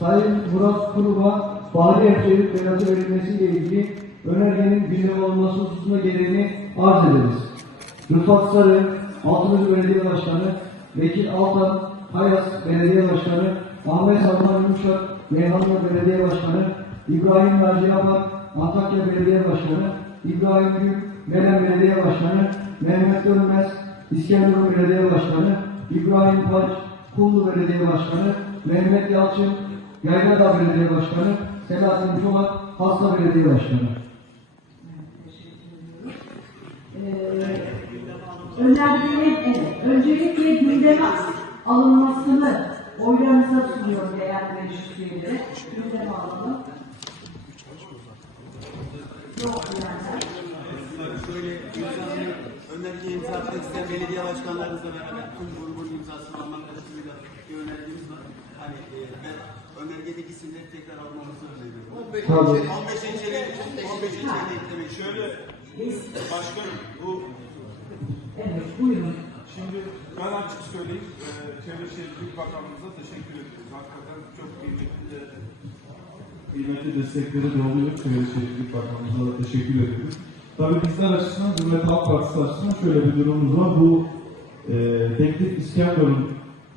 Sayın Murat Kuruba, Bahri Evçelik beratı verilmesiyle ilgili önergenin gündem olması hususunda gereğini arz ederiz. Rıfat Sarı, Altıncı Belediye Başkanı, Vekil Altan, Hayas Belediye Başkanı, Ahmet Salman Yumuşak, Meyhanlı Belediye Başkanı, İbrahim Naci Antakya Belediye Başkanı, İbrahim Gül, Melen Belediye Başkanı, Mehmet Dönmez, İskenderun Belediye Başkanı, İbrahim Paç, Kullu Belediye Başkanı, Mehmet Yalçın, Yayladağ Belediye Başkanı, Selahattin Çolak, Hasta Belediye Başkanı. Ee, önergenin evet, öncelikle gündeme alınmasını oylarınıza sunuyorum değerli meclis üyeleri. Gündeme alalım. Yok yani. Şöyle imzasını, önerge imza isteyen belediye başkanlarımızla beraber tüm grubun imzasını almak açısıyla bir önergemiz var. Hani e, ben önergedeki isimleri tekrar almamızı öneriyorum. 15 Tabii. ilçeli, 15 ilçeli, 15 ilçeli eklemek. Şöyle Başkanım bu Evet, buyurun. şimdi ben açık söyleyeyim e, Çevre Şehircilik Bakanlığımıza teşekkür ediyoruz. Hakikaten çok kıymetli de kıymetli destekleri de oluyor. Çevre Şehircilik Bakanlığımıza da teşekkür ediyoruz. Tabii bizler açısından Cumhuriyet Halk Partisi açısından şöyle bir durumumuz var. Bu e, teklif İskenderun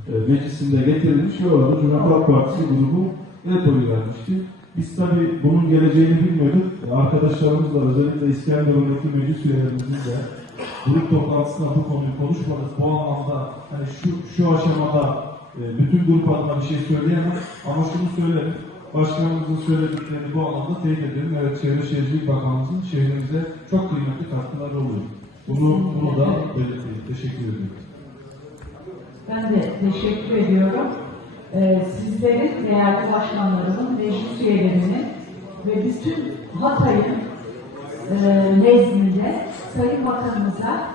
e, meclisinde getirilmiş ve orada Cumhuriyet Halk Partisi grubu red oyu vermişti. Biz tabii bunun geleceğini bilmiyorduk. E, Arkadaşlarımızla özellikle İskenderun'daki meclis üyelerimizin de grup toplantısında bu konuyu konuşmadık. Bu anlamda hani şu, şu aşamada e, bütün grup adına bir şey söyleyemem ama şunu söylerim. Başkanımızın söylediklerini bu anlamda teyit ediyorum. Evet Çevre Şehircilik Bakanlığımızın şehrimize çok kıymetli katkıları oluyor. Bunu, bunu da belirteyim. Teşekkür ediyorum. Ben de teşekkür ediyorum. Ee, sizlerin değerli başkanlarının, meclis üyelerinin ve bütün Hatay'ın e, nezdinde Sayın Bakanımıza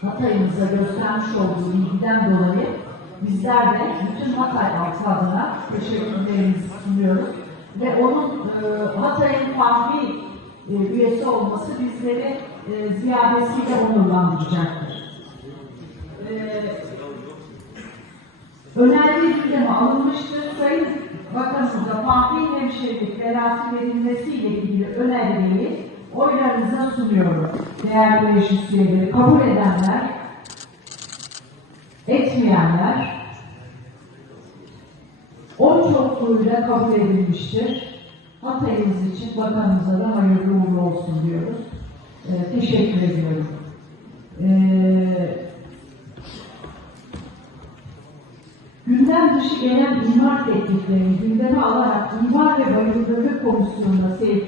Hatay'ımıza göstermiş olduğu ilgiden dolayı bizler de bütün Hatay halkı adına teşekkürlerimizi sunuyoruz. Ve onun e, Hatay'ın fahri e, üyesi olması bizleri e, ziyadesiyle onurlandıracaktır. E, Önerge gündeme alınmıştır. Sayın Bakanımıza Fahri Hemşirelik verası verilmesiyle ilgili önergeyi oylarınıza sunuyorum. Değerli meclis üyeleri kabul edenler, etmeyenler, oy çokluğuyla kabul edilmiştir. Hatayımız için bakanımıza da hayırlı uğurlu olsun diyoruz. Ee, teşekkür ediyorum. Ee, gündem dışı gelen imar tekliflerini gündeme alarak imar ve bayındırlık komisyonuna sevk